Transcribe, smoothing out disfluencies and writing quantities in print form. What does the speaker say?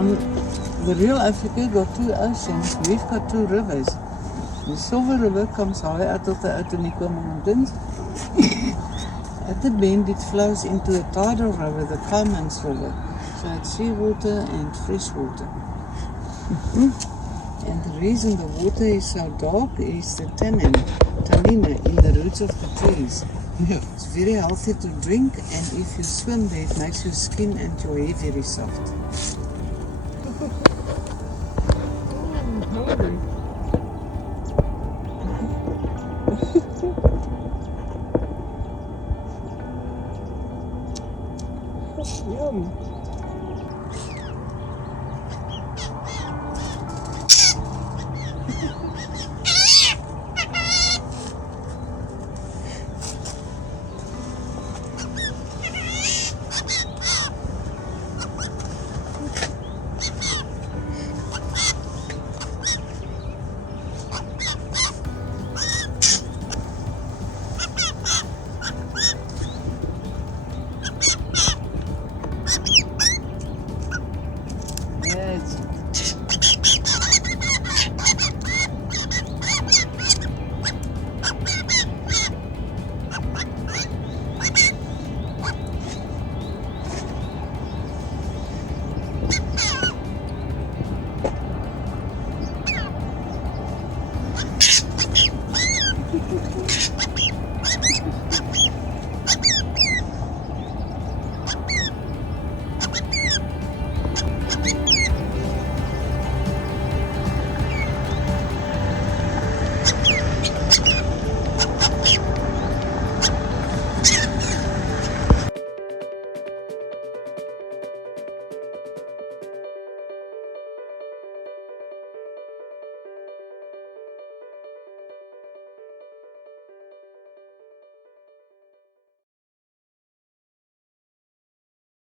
The real Africa got two oceans. We've got two rivers. The Silver River comes high out of the Outeniqua Mountains. At the bend, it flows into a tidal river, the Caimans River. So it's seawater and fresh water. And the reason the water is so dark is the tannina in the roots of the trees. Yeah. It's very healthy to drink, and if you swim there, it makes your skin and your hair very soft. Yum. Yeah, it's